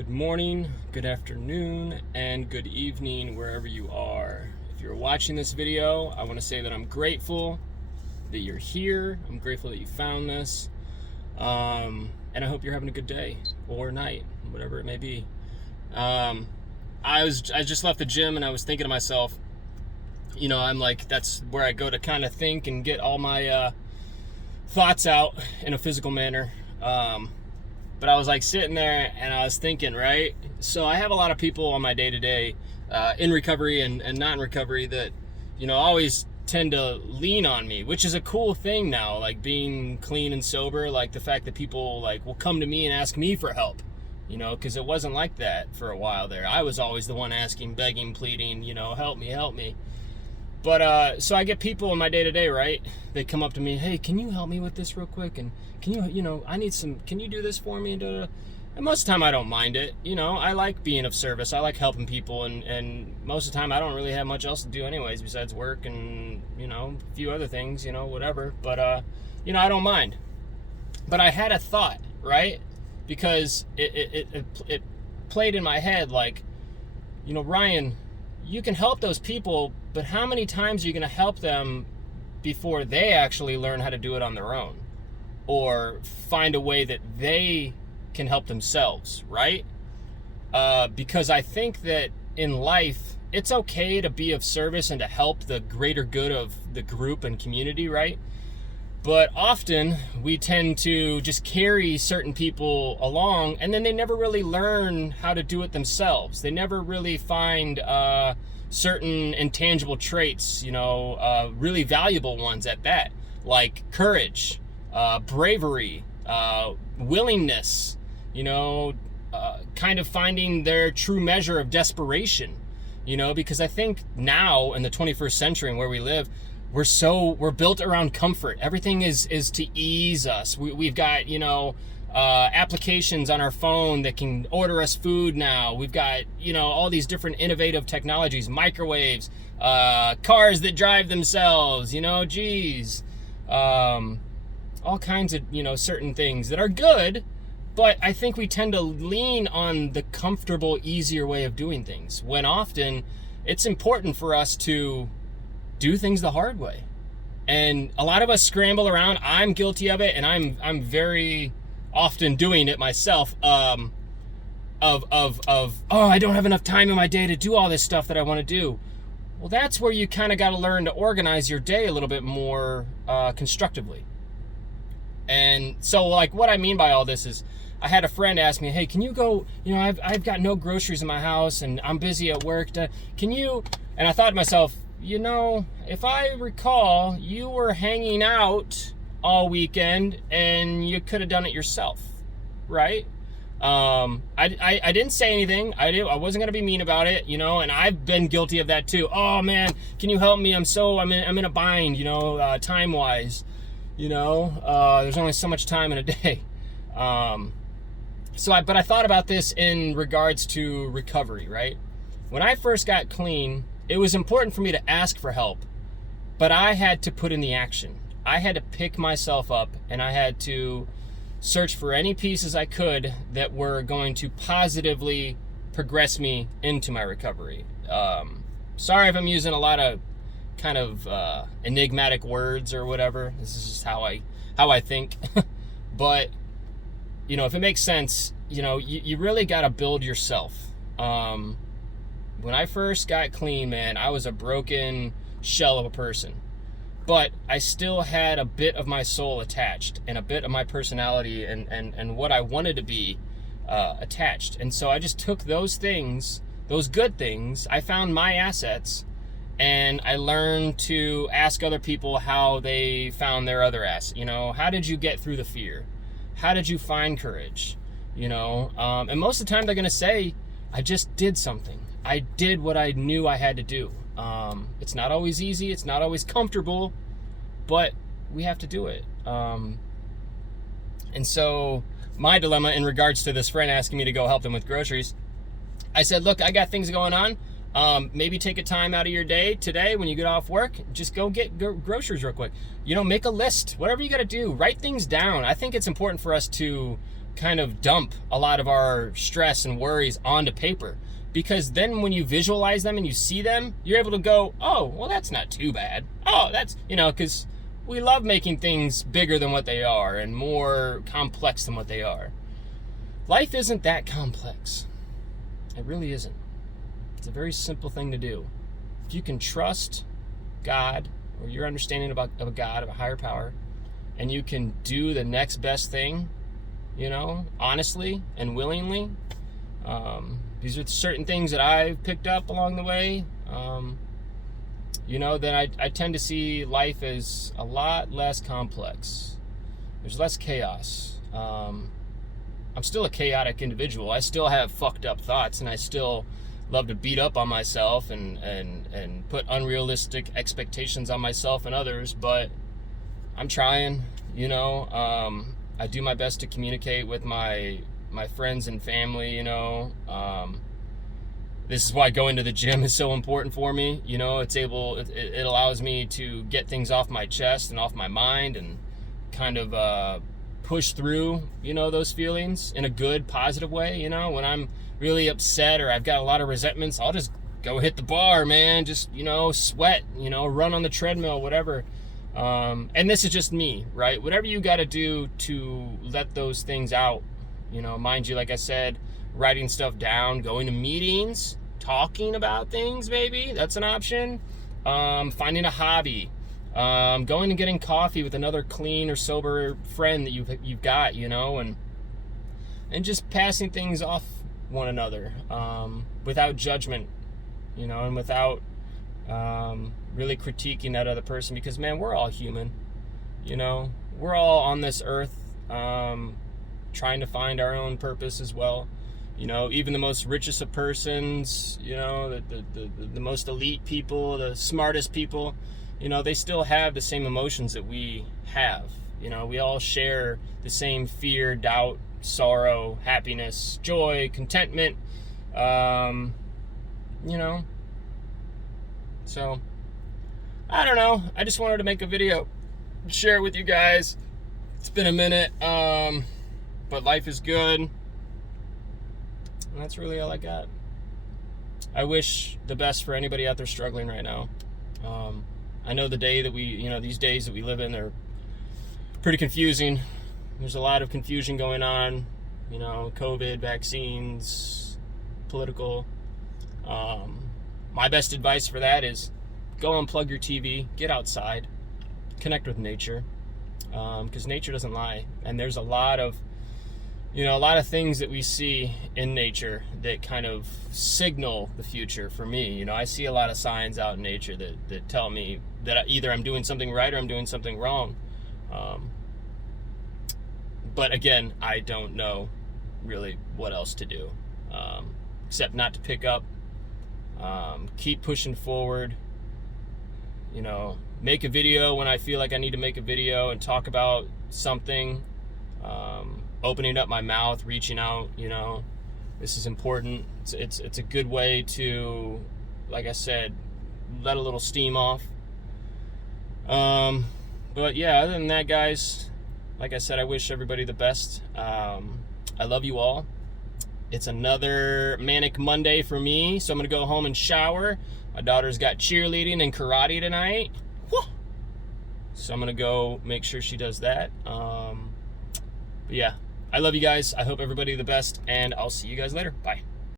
Good morning, good afternoon, and good evening wherever you are. If you're watching this video, I want to say that I'm grateful that you're here. I'm grateful that you found this. And I hope you're having a good day or night, whatever it may be. I just left the gym and I was thinking to myself, I'm like, that's where I go to kind of think and get all my thoughts out in a physical manner. But I was like sitting there and I was thinking, right? So I have a lot of people on my day-to-day in recovery and not in recovery that, always tend to lean on me, which is a cool thing now, like being clean and sober, like the fact that people like will come to me and ask me for help, because it wasn't like that for a while there. I was always the one asking, begging, pleading, help me. But so I get people in my day-to-day, right? They come up to me, hey, can you help me with this real quick? And can you, I need some, can you do this for me? And most of the time I don't mind it. I like being of service. I like helping people. And most of the time I don't really have much else to do anyways besides work and, a few other things, whatever. But, I don't mind. But I had a thought, right? Because it played in my head like, Ryan, you can help those people, but how many times are you going to help them before they actually learn how to do it on their own or find a way that they can help themselves, right? Because I think that in life, it's okay to be of service and to help the greater good of the group and community, right? But often we tend to just carry certain people along and then they never really learn how to do it themselves. They never really find certain intangible traits, really valuable ones at that, like courage, bravery, willingness, kind of finding their true measure of desperation, because I think now in the 21st century and where we live, we're built around comfort. Everything is to ease us. We've got, applications on our phone that can order us food now. We've got, all these different innovative technologies, microwaves, cars that drive themselves, all kinds of, certain things that are good, but I think we tend to lean on the comfortable, easier way of doing things, when often it's important for us to do things the hard way. And a lot of us scramble around. I'm guilty of it, and I'm very often doing it myself, oh, I don't have enough time in my day to do all this stuff that I want to do. Well, that's where you kind of got to learn to organize your day a little bit more constructively. And so, like, what I mean by all this is, I had a friend ask me, hey, can you go, I've got no groceries in my house and I'm busy at work. Can you? And I thought to myself, if I recall, you were hanging out all weekend and you could have done it yourself, right? I didn't say anything. I wasn't gonna be mean about it, and I've been guilty of that too. Oh man, can you help me? I'm in a bind, time wise. There's only so much time in a day. But I thought about this in regards to recovery, right? When I first got clean, it was important for me to ask for help, but I had to put in the action. I had to pick myself up and I had to search for any pieces I could that were going to positively progress me into my recovery. Sorry if I'm using a lot of kind of enigmatic words or whatever. This is just how I think. But, if it makes sense, you really got to build yourself. When I first got clean, man, I was a broken shell of a person. But I still had a bit of my soul attached and a bit of my personality and what I wanted to be attached. And so I just took those things, those good things, I found my assets, and I learned to ask other people how they found their other assets. How did you get through the fear? How did you find courage? And most of the time they're going to say, I just did something. I did what I knew I had to do. It's not always easy. It's not always comfortable, but we have to do it. And so my dilemma in regards to this friend asking me to go help them with groceries, I said, look, I got things going on. Maybe take a time out of your day today when you get off work, just go get groceries real quick. Make a list, whatever you got to do, write things down. I think it's important for us to kind of dump a lot of our stress and worries onto paper, because then when you visualize them and you see them, you're able to go, oh, well, that's not too bad. Oh, that's, because we love making things bigger than what they are and more complex than what they are. Life isn't that complex. It really isn't. It's a very simple thing to do. If you can trust God or your understanding of a God, of a higher power, and you can do the next best thing, honestly and willingly. These are certain things that I've picked up along the way. Then I tend to see life as a lot less complex. There's less chaos. I'm still a chaotic individual. I still have fucked up thoughts, and I still love to beat up on myself and put unrealistic expectations on myself and others, but I'm trying, I do my best to communicate with my friends and family, this is why going to the gym is so important for me. It allows me to get things off my chest and off my mind and kind of push through, those feelings in a good, positive way. When I'm really upset or I've got a lot of resentments, I'll just go hit the bar, man. Just, sweat, run on the treadmill, whatever. And this is just me, right? Whatever you got to do to let those things out, mind you, like I said, writing stuff down, going to meetings, talking about things, maybe that's an option. Finding a hobby, going and getting coffee with another clean or sober friend that you've got, and just passing things off one another, without judgment, and without really critiquing that other person, because, man, we're all human. We're all on this earth trying to find our own purpose as well. Even the most richest of persons, the most elite people, the smartest people, they still have the same emotions that we have. We all share the same fear, doubt, sorrow, happiness, joy, contentment, So, I don't know. I just wanted to make a video, share it with you guys. It's been a minute, but life is good. And that's really all I got. I wish the best for anybody out there struggling right now. I know the day that these days that we live in are pretty confusing. There's a lot of confusion going on, COVID, vaccines, political. My best advice for that is go unplug your TV, get outside, connect with nature, because nature doesn't lie. And there's a lot of things that we see in nature that kind of signal the future for me. I see a lot of signs out in nature that tell me that either I'm doing something right or I'm doing something wrong. But again, I don't know really what else to do, except not to pick up, keep pushing forward, make a video when I feel like I need to make a video and talk about something, opening up my mouth, reaching out, this is important. It's a good way to, like I said, let a little steam off. But yeah, other than that, guys, like I said, I wish everybody the best. I love you all. It's another manic Monday for me, so I'm gonna go home and shower. My daughter's got cheerleading and karate tonight. Woo! So I'm gonna go make sure she does that. But yeah, I love you guys. I hope everybody the best, and I'll see you guys later. Bye.